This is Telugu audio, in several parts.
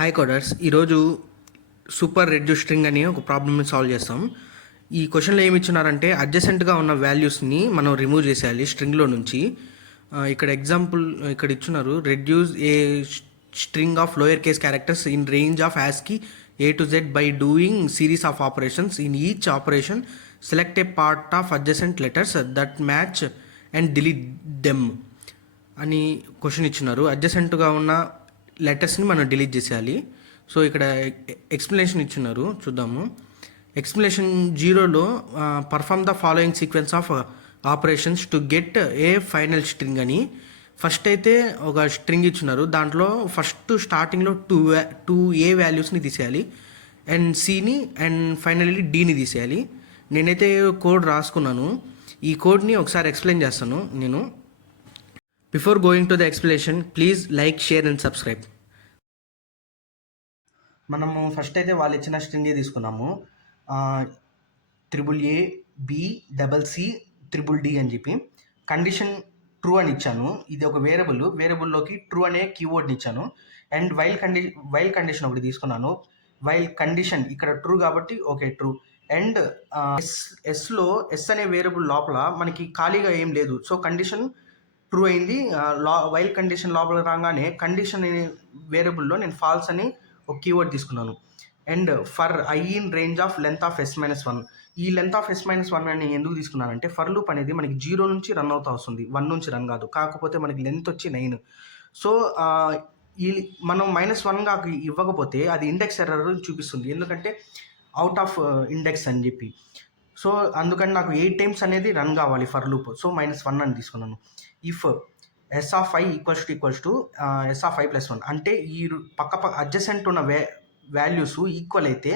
హాయ్ కోడర్స్, ఈరోజు సూపర్ రెడ్యూస్ స్ట్రింగ్ అని ఒక ప్రాబ్లమ్ని సాల్వ్ చేస్తాం. ఈ క్వశ్చన్లో ఏమి ఇచ్చినారంటే అడ్జసెంట్గా ఉన్న వాల్యూస్ని మనం రిమూవ్ చేసేయాలి స్ట్రింగ్లో నుంచి. ఇక్కడ ఎగ్జాంపుల్ ఇక్కడ ఇచ్చున్నారు, reduce a string of lower case characters in range of ASCII a to z by doing series of operations. In each operation select a part of adjacent letters that match and delete them అని క్వశ్చన్ ఇచ్చినారు. అడ్జసెంట్గా ఉన్న లెటర్స్ని మనం డిలీట్ చేసేయాలి. సో ఇక్కడ ఎక్స్ప్లెనేషన్ ఇచ్చున్నారు, చూద్దాము. ఎక్స్ప్లెనేషన్ 0లో perform the following sequence of operations to get a final string అని ఫస్ట్ అయితే ఒక స్ట్రింగ్ ఇచ్చున్నారు. దాంట్లో ఫస్ట్ స్టార్టింగ్లో టూ ఏ వాల్యూస్ని తీసేయాలి అండ్ సిని అండ్ ఫైనల్లీ డీని తీసేయాలి. నేనైతే కోడ్ రాసుకున్నాను. ఈ కోడ్ని ఒకసారి ఎక్స్ప్లెయిన్ చేస్తాను నేను. Before going to the explanation, please like, share and subscribe. మనము ఫస్ట్ అయితే వాళ్ళు ఇచ్చిన స్ట్రింగే తీసుకున్నాము. AAB అని చెప్పి కండిషన్ ట్రూ అని ఇచ్చాను. ఇది ఒక వేరియబుల్లోకి ట్రూ అనే కీవర్డ్ని ఇచ్చాను. అండ్ వైల్ కండిషన్ ఒకటి తీసుకున్నాను. వైల్ కండిషన్ ఇక్కడ ట్రూ కాబట్టి ఓకే ట్రూ. అండ్ ఎస్లో ఎస్ అనే వేరియబుల్ లోపల మనకి ఖాళీగా ఏం లేదు. సో కండిషన్ ట్రూ అయింది. వైల్ కండిషన్ లోపల రాగానే కండిషన్ అనే వేరియబుల్లో నేను ఫాల్స్ అని ఒక కీవర్డ్ తీసుకున్నాను. And for I in range of length of S-1. ఈ లెంత్ ఆఫ్ S-1 అని ఎందుకు తీసుకున్నానంటే ఫర్ లూప్ అనేది మనకి 0 నుంచి రన్ అవుతా వస్తుంది, 1 నుంచి రన్ కాదు. కాకపోతే మనకి లెంత్ వచ్చి 9. సో ఈ మనం -1గా ఇవ్వకపోతే అది ఇండెక్స్ ఎర్రర్ చూపిస్తుంది, ఎందుకంటే అవుట్ ఆఫ్ ఇండెక్స్ అని చెప్పి. సో అందుకని నాకు 8 టైమ్స్ అనేది రన్ కావాలి ఫర్ లూప్. సో -1 అని తీసుకున్నాను. If yes of I equals to yes of I plus 1 అంటే ఈ పక్క అడ్జసెంట్ ఉన్న వాల్యూస్ ఈక్వల్ అయితే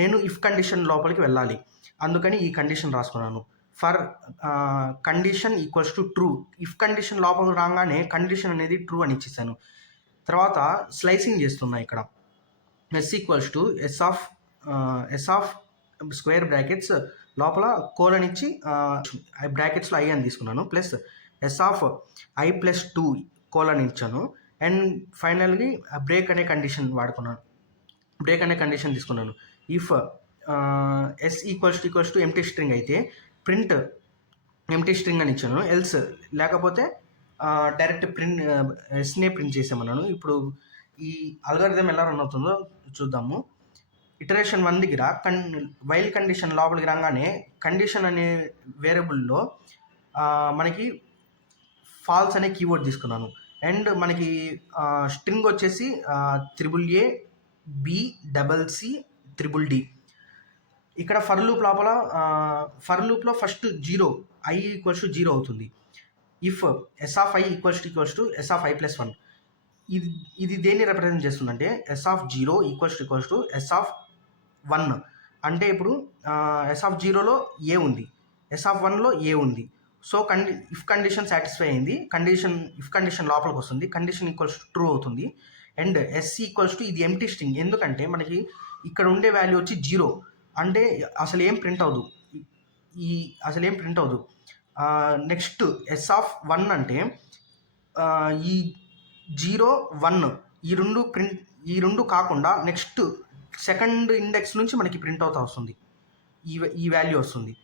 నేను ఇఫ్ కండిషన్ లోపలికి వెళ్ళాలి. అందుకని ఈ కండిషన్ రాసుకున్నాను. For condition equals to true, if condition లోపలికి రాగానే కండిషన్ అనేది ట్రూ అని ఇచ్చేసాను. తర్వాత స్లైసింగ్ చేస్తున్నా. ఇక్కడ s equals to yes of square brackets లోపల కోలన్ ఇచ్చి బ్రాకెట్స్లో ఐ అని తీసుకున్నాను, plus s of I plus 2 colon ఇచ్చాను. అండ్ ఫైనల్గా బ్రేక్ అనే కండిషన్ తీసుకున్నాను. If s equals to empty string అయితే ప్రింట్ ఎంటీ స్ట్రింగ్ అని ఇచ్చాను. ఎల్స్ లేకపోతే డైరెక్ట్ ఎస్నే ప్రింట్ చేసామన్నాను. ఇప్పుడు ఈ అల్గారిథం ఎలా రన్ అవుతుందో చూద్దాము. ఇటరేషన్ 1 దగ్గర వైల్ కండిషన్ లోపలికి రాగానే కండిషన్ అనే వేరియబుల్లో మనకి ఫాల్స్ అనే కీవర్డ్ తీసుకున్నాను. అండ్ మనకి స్ట్రింగ్ వచ్చేసి AABCCCD. ఇక్కడ ఫర్ లూప్లో ఫస్ట్ 0 ఐ ఈక్వల్స్ టు 0 అవుతుంది. If yes of I equals to yes of I plus 1, ఇది దేన్ని రిప్రజెంట్ చేస్తుందంటే s of 0 equals to yes of 1. అంటే ఇప్పుడు ఎస్ ఆఫ్ 0లో ఏ ఉంది, ఎస్ ఆఫ్ 1లో ఏ ఉంది. సో ఇఫ్ కండిషన్ సాటిస్ఫై అయింది, ఇఫ్ కండిషన్ లోపలికి వస్తుంది, కండిషన్ ఈక్వల్స్ టు ట్రూ అవుతుంది. అండ్ ఎస్ ఈక్వల్స్ టు ఇది ఎంటీ స్ట్రింగ్, ఎందుకంటే మనకి ఇక్కడ ఉండే వాల్యూ వచ్చి 0 అంటే అసలు ఏం ప్రింట్ అవ్వదు. నెక్స్ట్ ఎస్ ఆఫ్ 1 అంటే ఈ 0, 1 ఈ రెండు కాకుండా నెక్స్ట్ సెకండ్ ఇండెక్స్ నుంచి మనకి ప్రింట్ అవుతా వస్తుంది, ఈ వాల్యూ వస్తుంది.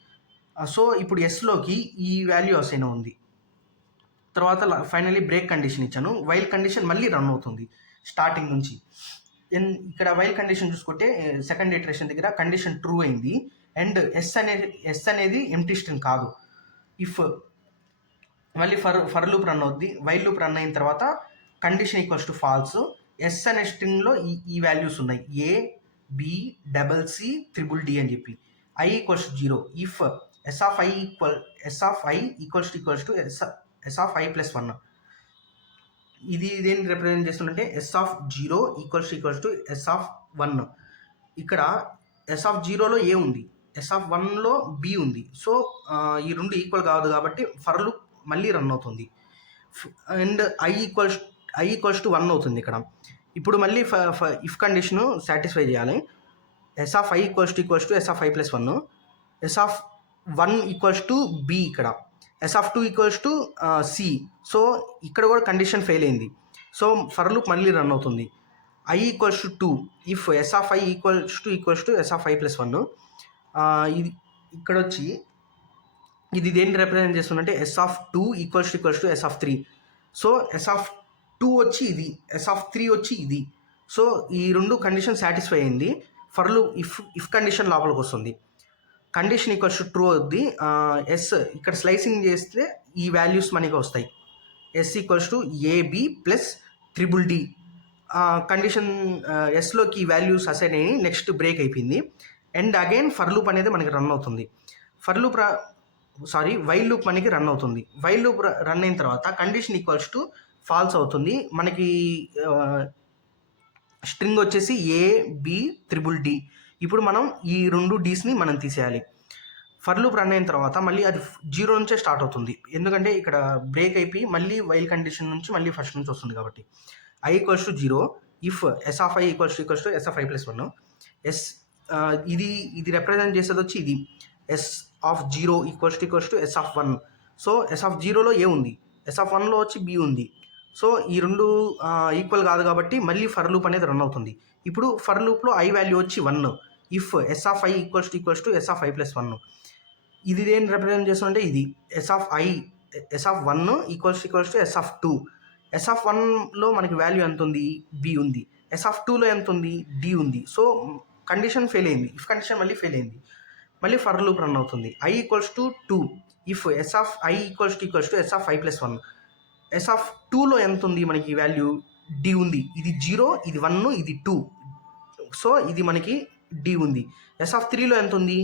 సో ఇప్పుడు ఎస్లోకి ఈ వాల్యూ అసైన్ ఉంది. తర్వాత ఫైనల్లీ బ్రేక్ కండిషన్ ఇచ్చాను. వైల్ కండిషన్ మళ్ళీ రన్ అవుతుంది స్టార్టింగ్ నుంచి. ఇక్కడ వైల్ కండిషన్ చూసుకుంటే సెకండ్ ఇటరేషన్ దగ్గర కండిషన్ ట్రూ అయింది. అండ్ ఎస్ అనేది ఎంటీ స్ట్రింగ్ కాదు. ఇఫ్ మళ్ళీ ఫర్ లూప్ రన్ అవుద్ది. వైల్ లూప్ రన్ అయిన తర్వాత condition equals to false. S అనే స్ట్రింగ్లో ఈ వాల్యూస్ ఉన్నాయి, ABCCCD అని చెప్పి. I equals to 0. If yes of I equals to yes of I plus 1. ఇది దేన్ని రిప్రజెంట్ చేస్తుందంటే s of 0 equals to yes of 1. ఇక్కడ ఎస్ ఆఫ్ 0లో ఏ ఉంది, ఎస్ ఆఫ్ 1లో బి ఉంది. సో ఈ రెండు ఈక్వల్ కాదు కాబట్టి ఫర్ లూప్ మళ్ళీ రన్ అవుతుంది. అండ్ ఐ ఈక్వల్స్ టు 1 అవుతుంది ఇక్కడ. ఇప్పుడు మళ్ళీ ఇఫ్ కండిషన్ సాటిస్ఫై చేయాలి. S of I equals to yes of I plus 1, s of 1 equals to b, ఇక్కడ s of 2 equals to C. So ఇక్కడ కూడా కండిషన్ ఫెయిల్ అయింది. సో ఫర్ లూప్ మళ్ళీ రన్ అవుతుంది. I equals to 2 if yes of I equals to yes of I plus 1. ఇది ఇక్కడ వచ్చి ఇది దేన్ని రిప్రజెంట్ చేస్తుందంటే s of 2 equals to yes of 3. So yes of 2 వచ్చి ఇది, ఎస్ ఆఫ్ 3 వచ్చి ఇది. సో ఈ రెండు కండిషన్ సాటిస్ఫై అయింది. ఫర్ లూప్ ఇఫ్ కండిషన్ లోపలికి వస్తుంది. కండిషన్ ఈక్వల్స్ టు ట్రూ అవుద్ది. ఎస్ ఇక్కడ స్లైసింగ్ చేస్తే ఈ వాల్యూస్ మనకి వస్తాయి. S equals to AB plus triple D. Condition ఎస్లోకి ఈ వాల్యూస్ అసైన్ అయ్యి నెక్స్ట్ బ్రేక్ అయిపోయింది. అండ్ అగైన్ ఫర్ లూప్ అనేది మనకి రన్ అవుతుంది. వైల్ లూప్ మనకి రన్ అవుతుంది. వైల్ లూప్ రన్ అయిన తర్వాత కండిషన్ ఈక్వల్స్ టు ఫాల్స్ అవుతుంది. మనకి స్ట్రింగ్ వచ్చేసి ఏ బి ట్రిపుల్ డి. ఇప్పుడు మనం ఈ రెండు డీస్ని మనం తీసేయాలి. ఫర్ లూప్ రన్ అయిన తర్వాత మళ్ళీ అది 0 నుంచే స్టార్ట్ అవుతుంది, ఎందుకంటే ఇక్కడ బ్రేక్ అయిపోయి మళ్ళీ వైల్ కండిషన్ నుంచి మళ్ళీ ఫస్ట్ నుంచి వస్తుంది కాబట్టి. I equals to 0 if yes of I equals to yes of I plus 1. S ఇది రిప్రజెంట్ చేసేది వచ్చి ఇది S of 0 equals to yes of 1. So yes of 0లో ఏ ఉంది, ఎస్ ఆఫ్ 1లో వచ్చి బి ఉంది. సో ఈ రెండు ఈక్వల్ కాదు కాబట్టి మళ్ళీ ఫర్ లూప్ అనేది రన్ అవుతుంది. ఇప్పుడు ఫర్ లూప్లో ఐ వాల్యూ వచ్చి 1 if yes of I equals to yes of I plus 1. ఇది దేని రిప్రజెంట్ చేస్తుందంటే ఇది S of 1 equals to yes of 2. S of 1లో మనకి వాల్యూ ఎంత ఉంది, బి ఉంది. ఎస్ ఆఫ్ 2లో ఎంత ఉంది, డి ఉంది. సో కండిషన్ ఫెయిల్ అయింది, ఇఫ్ కండిషన్ మళ్ళీ ఫెయిల్ అయింది. మళ్ళీ ఫర్ లూప్ రన్ అవుతుంది. I equals to 2 if yes of I equals to yes of I plus 1. S of 2లో ఎంత ఉంది మనకి వాల్యూ, డి ఉంది. ఇది 0, ఇది 1, ఇది 2. సో ఇది మనకి డి ఉంది. ఎస్ ఆఫ్ 3లో ఎంత ఉంది,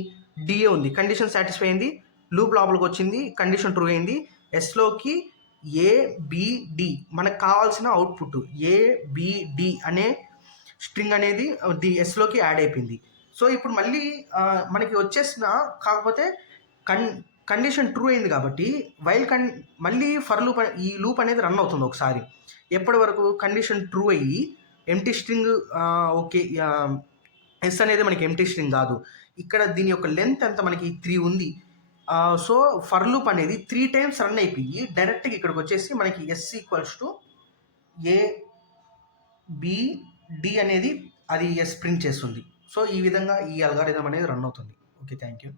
డిఏ ఉంది. కండిషన్ సాటిస్ఫై అయింది, లూప్ లోపలికి వచ్చింది, కండిషన్ ట్రూ అయింది. ఎస్లోకి ఏబిడి మనకు కావాల్సిన అవుట్పుట్ ఏబిడి అనే స్ట్రింగ్ అనేది ఎస్లోకి యాడ్ అయిపోయింది. సో ఇప్పుడు మళ్ళీ మనకి వచ్చేసిన, కాకపోతే కండిషన్ ట్రూ అయింది కాబట్టి మళ్ళీ ఫర్ లూప్ ఈ లూప్ అనేది రన్ అవుతుంది ఒకసారి. ఎప్పటి వరకు కండిషన్ ట్రూ అయ్యి ఎంటీ స్ట్రింగ్ ఓకే, ఎస్ అనేది మనకి ఎంటీ స్ట్రింగ్ కాదు. ఇక్కడ దీని యొక్క లెంత్ ఎంత మనకి 3 ఉంది. సో ఫర్ లూప్ అనేది 3 టైమ్స్ రన్ అయిపోయి డైరెక్ట్గా ఇక్కడికి వచ్చేసి మనకి S equals to A B D అనేది అది ఎస్ ప్రింట్ చేస్తుంది. సో ఈ విధంగా ఈ అల్గారిథం అనేది రన్ అవుతుంది. Okay, thank you.